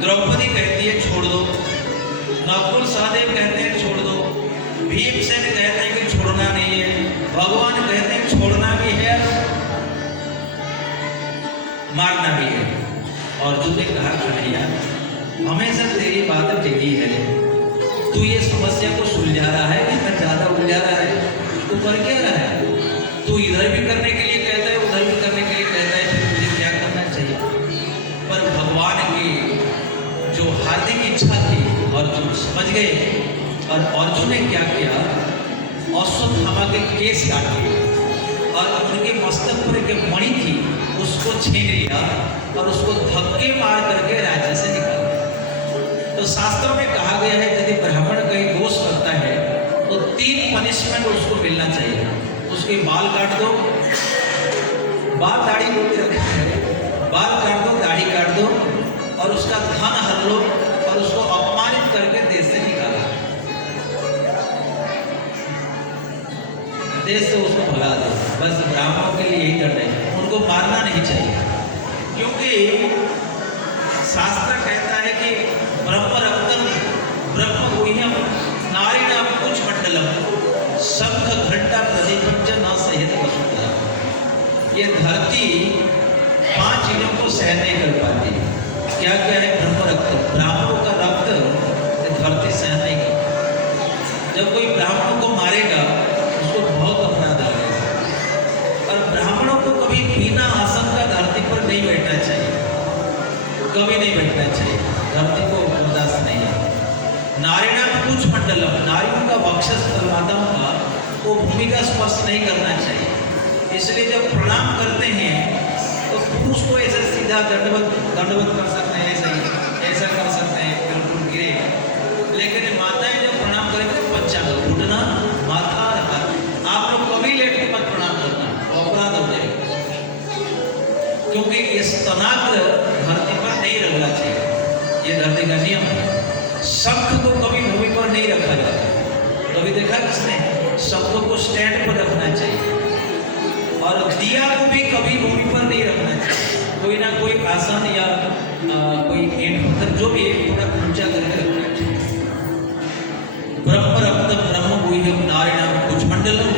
द्रौपदी कहती है छोड़ दो, नकुल सहदेव कहते हैं छोड़ दो, भीमसेन कहते हैं कि छोड़ना नहीं है, भगवान कहते हैं छोड़ना भी है मारना भी है। अर्जुन ने कहा कन्हैया हमेशा तेरी बात टेढ़ी है, तू ये समस्या को सुलझा रहा है कि मैं ज्यादा उलझा रहा है, तू कर क्या रहा है? तू इधर भी करने के लिए कहता है, उधर भी करने के लिए कहता है, फिर तुझे क्या करना चाहिए? पर भगवान की जो हार्दिक इच्छा थी अर्जुन समझ गए, और अर्जुन ने क्या किया, अश्वत्थामा के केस काटे और उनके मस्तक पर एक मणि थी उसको छीन लिया और उसको धक्के मार करके राज्य से निकाला। तो शास्त्रों में कहा गया है यदि ब्राह्मण कहीं दोष करता है तो 3 पनिशमेंट उसको मिलना चाहिए। उसके बाल काट दो, बाल दाढ़ी बोल के रखा है, बाल काट दो, दाढ़ी काट दो, और उसका धन हर लो और उसको अपमानित करके देश से निकाला, देश से उसको भगा दो। बस ब्राह्मणों के लिए यही दंड है, उनको मारना नहीं चाहिए, क्योंकि शास्त्र कहता है कि ब्रह्म रक्तम ब्रह्म गुह्यम नारीणाम कुछ मंडलम शंख घंटा प्रदीपंच न सहित वसुंधरा। ये धरती 5 चीजों को सहन नहीं कर पाती। क्या क्या है? ब्रह्म रक्त, ब्राह्मणों का रक्त ये धरती सहन नहीं करती। जब कोई ब्राह्मणों को मारेगा उसको बहुत अपराध आएगा, और ब्राह्मणों को कभी बिना आसन का धरती पर नहीं बैठना चाहिए, कभी नहीं बैठना चाहिए, धरती को बर्दाश्त नहीं है। नारीणा कुछ मंडलम, नारियों का वक्षस्थल माताओं का वो भूमि का स्पर्श नहीं करना चाहिए। इसलिए जब प्रणाम करते हैं तो पुरुष को ऐसा सीधा दंडवत कर सकते हैं, ऐसा कर सकते हैं, बिल्कुल गिरे। लेकिन माताएं जब प्रणाम करेंगे पंचांग घुटना माथा और हाथ, आप लोग कभी लेट के मत प्रणाम करना, अपराध हो जाएगा, क्योंकि ये स्तनाग्र धरती पर नहीं रखना चाहिए, ये धरती का नियम है। शंख को कभी भूमि पर नहीं रखा जाता, कभी देखा किसने? शंख को स्टैंड पर रखना चाहिए, और दिया को भी कभी भूमि पर नहीं रखना चाहिए, कोई ना कोई आसन या कोई ईंट पत्थर जो भी थोड़ा ऊंचा करके रखना चाहिए। ब्रह्म रक्त ब्रह्म गुह्यम नारिणाम कुछ मंडलम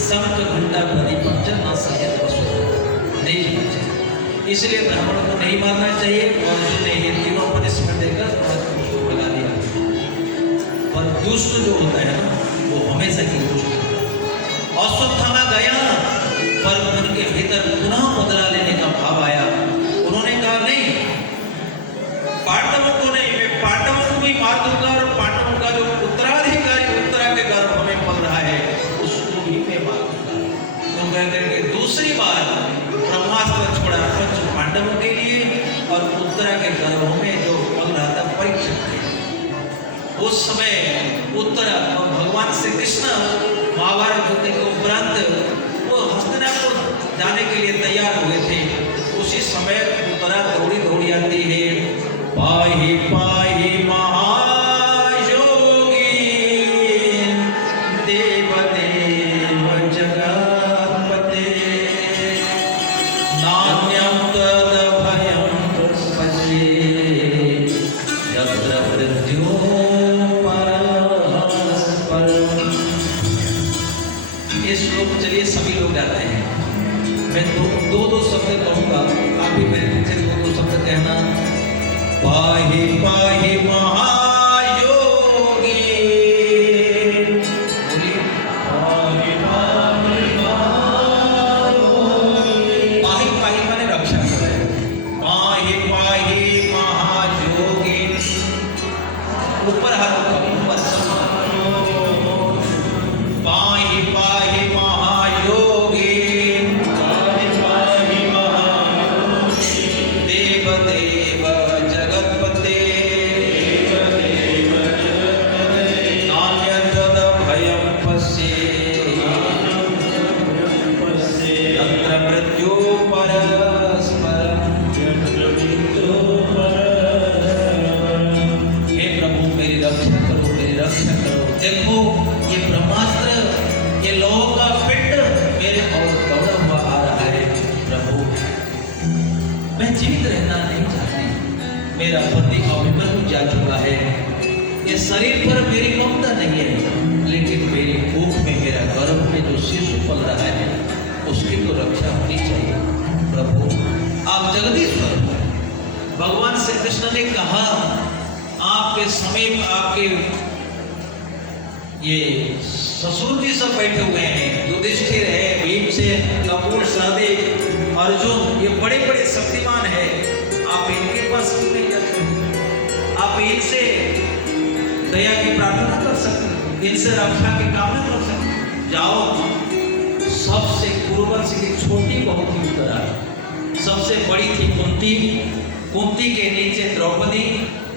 शंख घंटा प्रदीपंच न सहित वसुंधरा। नहीं होना चाहिए, इसलिए ब्राह्मण को नहीं मारना चाहिए, और उसने ये तीनों पनिशमेंट देकर उसको भगा दिया। पर दुष्ट जो होता है ना वो हमेशा की दुष्ट। अश्वत्थामा गया पर उनके भीतर पुनः बदला लेने का भाव आया। उन्होंने कहा नहीं, पांडवों को नहीं, मैं पांडवों को भी मार दूंगा, और पांडवों का जो उत्तराधिकारी उत्तरा के गर्भ में पल रहा है उसको भी मैं मार दूंगा। तो कहते हैं कि दूसरी बार ब्रह्मास्त्र छोड़ा पंच पांडवों के लिए, और उत्तरा के गर्भ में जो पल रहा था परीक्षित के। उस समय उत्तरा और भगवान श्री कृष्ण महाभारत युद्ध के उपरांत वो हस्तिनापुर जाने के लिए तैयार हुए थे। उसी समय उत्तरा दौड़ी दौड़ी आती है, पाहि पाहि महायोगी देवदेव जगत्पते नान्यं तदभयं पश्ये यत्र मृत्युः परस्परम्। ये श्लोक चलिए सभी लोग गाते हैं, मैं दो शब्द कहूँगा, आप भी मेरे पीछे 2 शब्द कहना। पाहि पाहि मेरा पति अभिमन्यु जा चुका है, ये शरीर पर मेरी ममता नहीं है, लेकिन मेरी कोख में, मेरा गर्भ में जो शिशु पल रहा है उसकी तो रक्षा होनी चाहिए। प्रभु आप जगदीश्वर हो। भगवान श्री कृष्ण ने कहा, आपके समीप आपके ये ससुर जी सब बैठे हुए हैं, युधिष्ठिर है, भीमसेन, नकुल, सहदेव, अर्जुन, ये बड़े बड़े शक्तिमान है, आप इनके पास क्यों नहीं जाते? आप इनसे दया की प्रार्थना कर सकते, इनसे रक्षा की कामना कर सकते। जाओ, सबसे कुरुवंश की छोटी बहू थी उत्तरा, सबसे बड़ी थी कुंती, कुंती के नीचे द्रौपदी,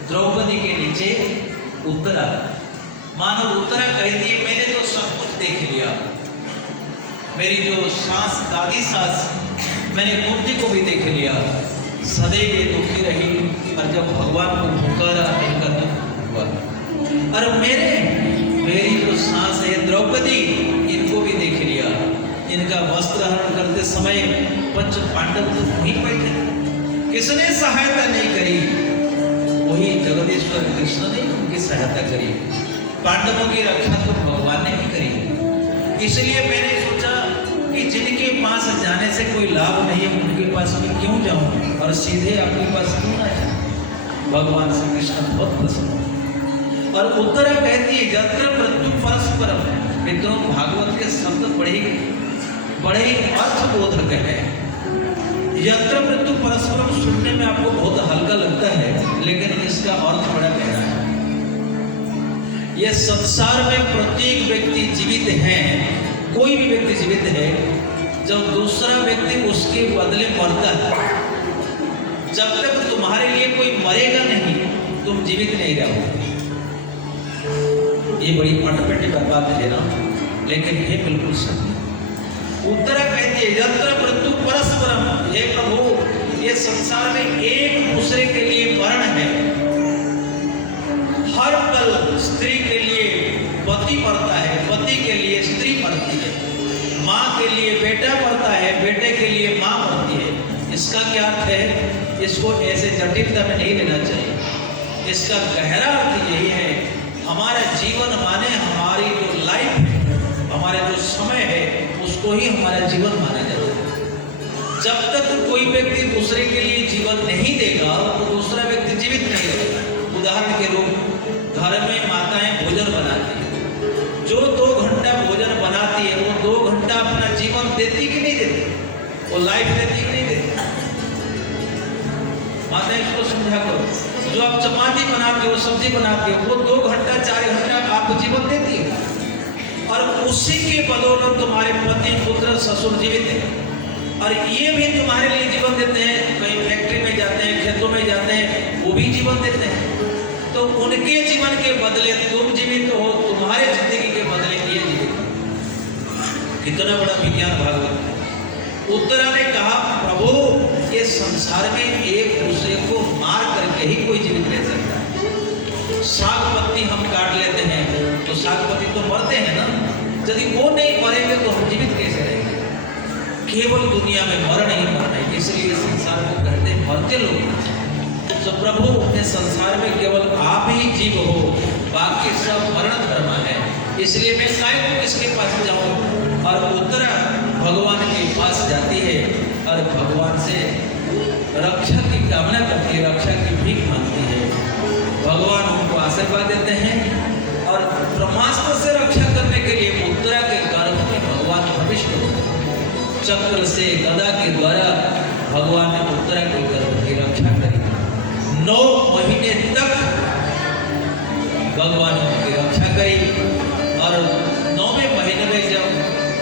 द्रौपदी के नीचे उत्तरा। मानो उत्तरा कहती है, मैंने तो सब कुछ देख लिया, मेरी जो सास, दादी सास, मैंने कुंती को भी देख लिया, सदैव ये दुखी रही, और जब भगवान को पुकारा इनका दुख हुआ। और मेरी जो सास है द्रौपदी, इनको भी देख लिया, इनका वस्त्र हरण करते समय पंच पांडव तो वहीं बैठे, किसने सहायता नहीं करी? वही जगदीश्वर कृष्ण ने उनकी सहायता करी। पांडवों की रक्षा तो भगवान ने ही करी। इसलिए मैंने सोचा कि जिनके पास जाने से कोई लाभ नहीं है, उनके पास मैं क्यों जाऊं और सीधे आपके पास क्यों ना जाऊं? भगवान श्री कृष्ण बहुत प्रसन्न। और उत्तरा कहती है, यत्र मृत्यु परस्परम। मित्रों, भागवत के शब्द बड़े अर्थबोधक है। यत्र मृत्यु परस्परम सुनने में आपको बहुत हल्का लगता है, लेकिन इसका अर्थ बड़ा गहरा है। यह संसार में प्रत्येक व्यक्ति जीवित है, कोई भी व्यक्ति जीवित है, जब दूसरा व्यक्ति उसके बदले मरता है। जब तक तुम्हारे लिए कोई मरेगा नहीं, तुम जीवित नहीं रहोगे। ये बड़ी अटपटी बात है ना, लेकिन ये बिल्कुल सही। उत्तरा कहती है, यत्र मृत्यु परस्परम। हे प्रभु, ये संसार में एक दूसरे के लिए मरण है। हर पल स्त्री के लिए पति मरता है, पति के लिए स्त्री मरती है, माँ के लिए बेटा मरता है, बेटे के लिए माँ मरती है। इसका क्या अर्थ है? इसको ऐसे जटिलता में नहीं लेना चाहिए। इसका गहरा अर्थ यही है, हमारा जीवन माने हमारी जो लाइफ है, हमारा जो समय है, उसको ही हमारा जीवन माना जाता है। जब तक कोई व्यक्ति दूसरे के लिए जीवन नहीं देगा, तो दूसरा व्यक्ति जीवित नहीं रहेगा। उदाहरण के रूप, घर में माताएं भोजन बनाती है, जो 2 घंटा भोजन बनाती है, वो 2 घंटा अपना जीवन देती कि नहीं देती? वो लाइफ देती कि नहीं देती? माताएं इसको समझा करो। जो आप चपाती बनाते हो, सब्जी बनाते हो, वो 2 घंटा 4 घंटा आपको जीवन देती है, और उसी के बदौलत तुम्हारे पति, पुत्र, ससुर जीवित है। और ये भी तुम्हारे लिए जीवन देते हैं, कहीं फैक्ट्री में जाते हैं, खेतों में जाते हैं, वो भी जीवन देते हैं। तो उनके जीवन के बदले तुम जीवित हो, तुम्हारे जिंदगी के बदले ये जीवित हो। कितना बड़ा विज्ञान भागवत है। उत्तरा ने कहा, प्रभु, ये संसार में एक दूसरे को मार करके ही कोई जीवित रह सकता है। साग पत्ती हम काट लेते हैं, तो साग पत्ती तो मरते हैं ना। यदि वो नहीं मरेंगे तो हम जीवित कैसे रहेंगे? केवल दुनिया में मरण ही मरना है, इसलिए संसार को कहते हैं मरते लोग। तो प्रभु, इस संसार में केवल आप ही जीव हो, बाकी सब मरण धर्म है, इसलिए मैं काय को किसके पास जाऊं? और उत्तरा भगवान के पास जाती है और भगवान से रक्षा की कामना करती है, रक्षा की भीख मांगती है। भगवान उनको आशीर्वाद देते हैं, और ब्रह्मास्त्र से रक्षा करने के लिए उत्तरा के गर्भ में भगवान भविष्य चक्र से, गदा के द्वारा भगवान ने उत्तरा के गर्भ की रक्षा करी। 9 महीने तक भगवान ने उनकी रक्षा करी, और 9वें महीने में जब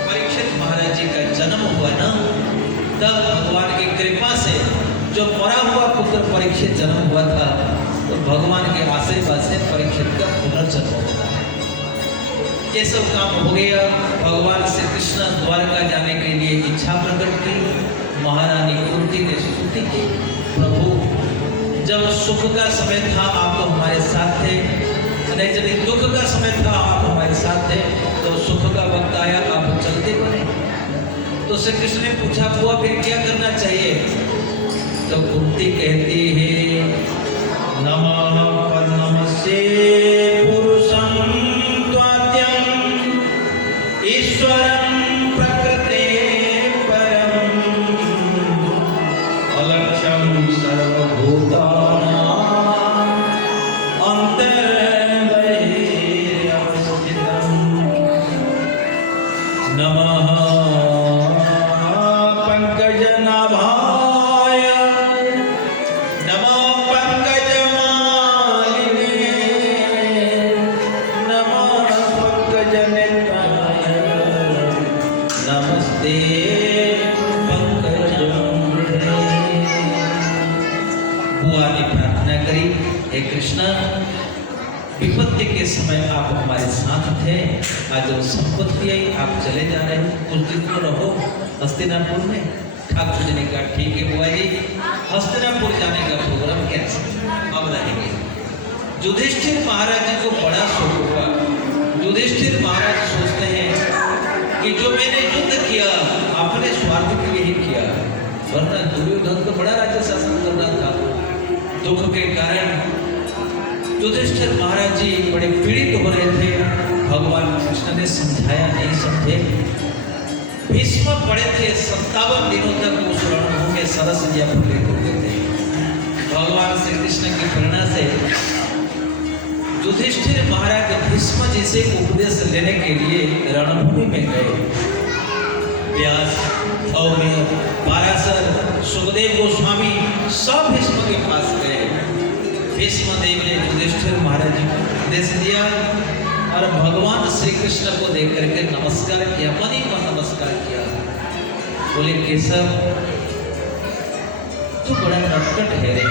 परीक्षित महाराज जी का जन्म हुआ ना, तब भगवान की कृपा से जो मरा हुआ पुत्र परीक्षित जन्म हुआ था, तो भगवान के आशीर्वाद से परीक्षित का पुनर्जन्म होता है। ये सब काम हो गया। भगवान श्री कृष्ण द्वारका जाने के लिए इच्छा प्रकट की। महारानी कुंती ने स्तुति की, प्रभु, जब सुख का समय था आप तो हमारे साथ थे, नहीं जब दुख का समय था आप हमारे साथ थे, तो सुख का वक्त आया आप चलते बने। तो श्री कृष्ण ने पूछा, हुआ फिर क्या करना चाहिए? तो कुंती कहती है, नमः पद्मस्य पुरुषं त्वाद्यं ईश्वरं प्रकृते परम् अलक्ष्यं सर्वभूतानां अन्तर्बहिरवस्थितं नमः पंकजनाभाय नमो पंकजमालिने नमो पंकजनेत्राय नमस्ते पंकजमुने। बुआ ने प्रार्थना करी, हे कृष्ण विपत्ति के समय आप हमारे साथ थे, आज जो संपत्ति आई आप चले जा रहे हो, कुछ दिन तो रहो हस्तिनापुर में। ठाकुर जी ने कहा ठीक है बुआ जी, हस्तिनापुर जाने का प्रोग्राम कैंसिल, अब रहेंगे। युधिष्ठिर महाराज जी को बड़ा शौक हुआ। युधिष्ठिर महाराज सोचते हैं कि जो मैंने युद्ध किया अपने स्वार्थ के लिए ही किया, वरना दुर्योधन तो बड़ा राज्य शासन कर रहा था। दुख के कारण युधिष्ठिर महाराज जी बड़े पीड़ित हो रहे थे। भगवान कृष्ण ने समझाया, नहीं समझे। भीष्म पड़े थे 57 दिनों तक उस रणभूमि में सरसैया पर लेटे थे। भगवान श्री कृष्ण की प्रेरणा से युधिष्ठिर महाराज भीष्म जी से उपदेश लेने के लिए रणभूमि में गए। व्यास, धौम्य, पाराशर, सुखदेव गोस्वामी सब भीष्म के पास गए। भीष्म देव ने युधिष्ठिर महाराज जी को उपदेश दिया और भगवान श्री कृष्ण को देख करके नमस्कार किया, मन ही मन नमस्कार किया। बोले केशव तू बड़ा नटखट है रे।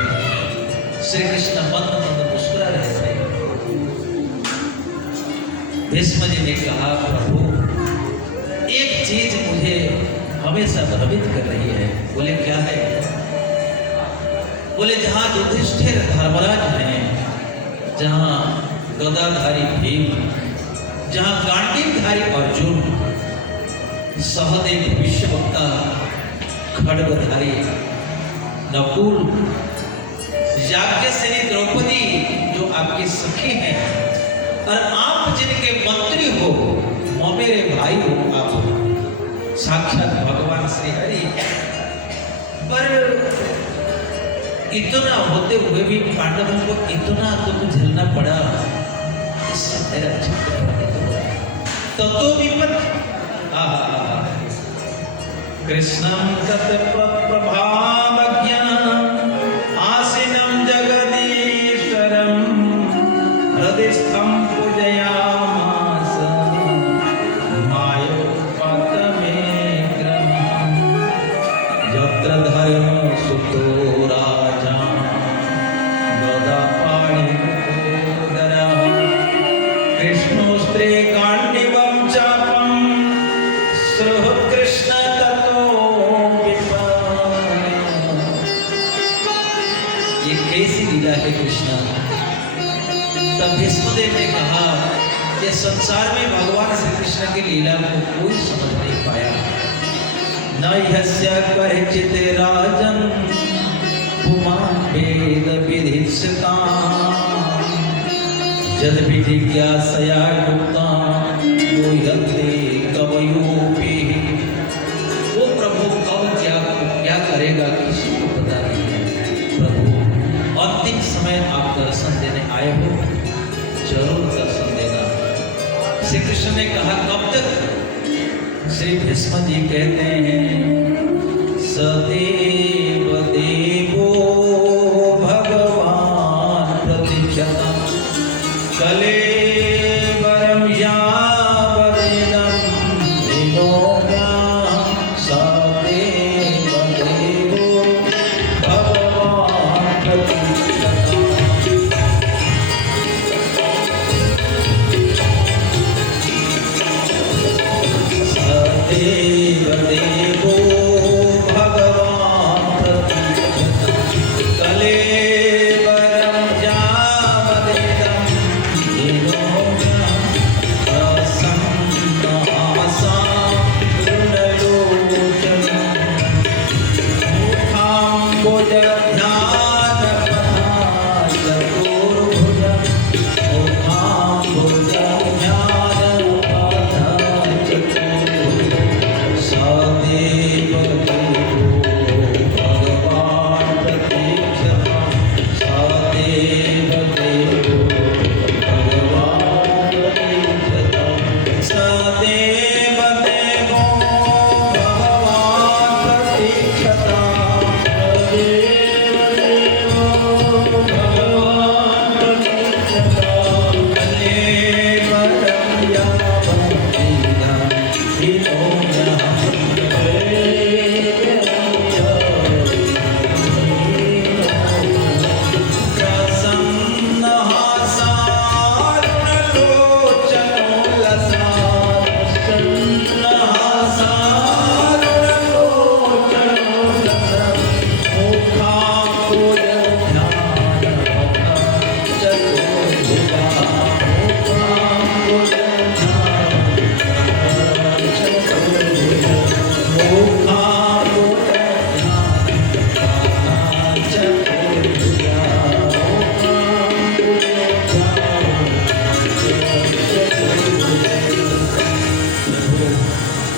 श्री कृष्ण मन मन मुस्कुरा रहे थे। भीष्म जी ने कहा, प्रभु एक चीज मुझे हमेशा भ्रमित कर रही है। बोले क्या है? बोले जहां युधिष्ठिर धर्मराज हैं, जहां गदाधारी भीम, जहां गांडीवधारी अर्जुन, सहदेव विश्ववक्ता, खड्गधारी नकुल, याज्ञसेनी द्रौपदी जो आपकी सखी हैं, और आप जिनके मंत्री हो, मेरे भाई हो, आप साक्षात भगवान श्री हरि। पर इतना होते हुए भी पांडवों को इतना दुख झेलना पड़ा, इससे मेरा चित्त भ्रमित हो रहा है। तो विपद कृष्णं तत्प्रभावज्ञं आसीनं जगदीश्वरं हृदिस्थं पूजयामास मायोपातमेग्रहं यत्र धर्मसुतो राजा गदापाणिमुखोदरः कृष्णोस्त्रे काण्डिवं चापं श्रुतकृष्ण ततो ये कैसी लीला है कृष्णा। तब भीष्मदेव ने कहा, ये संसार में भगवान श्री कृष्ण की लीला को कोई समझ नहीं पाया। न यस्य कश्चित् राजन् पुमान् वेद विधिस्ताम् यद्विजिज्ञासया युक्तां गुह्यन्ते कवयोऽपि। वो प्रभु कब क्या करेगा किसी को पता नहीं है। प्रभु अंतिम समय आप दर्शन देने आए हो, जरूर दर्शन देना। श्री कृष्ण ने कहा कब तक? श्री भीष्म जी कहते हैं, सदैव देवो भगवान प्रतीक्षता कलेवरं यावदेनं विनोम्यां सदैव देवो भगवान प्रतीक्षता। सदैव देवो भगवान प्रतीक्षता कलेवरं यावदेनं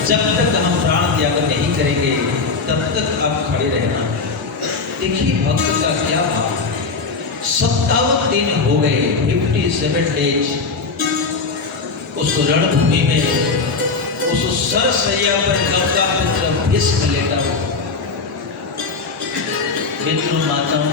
जब तक हम प्राण त्याग नहीं करेंगे तब तक आप खड़े रहना। देखिए भक्त का क्या भाव, 57 दिन हो गए, 57 डेज उस रणभूमि में, उस सरसैया पर गंगा पुत्र भीष्म लेटा हो। मित्रों, माताओं,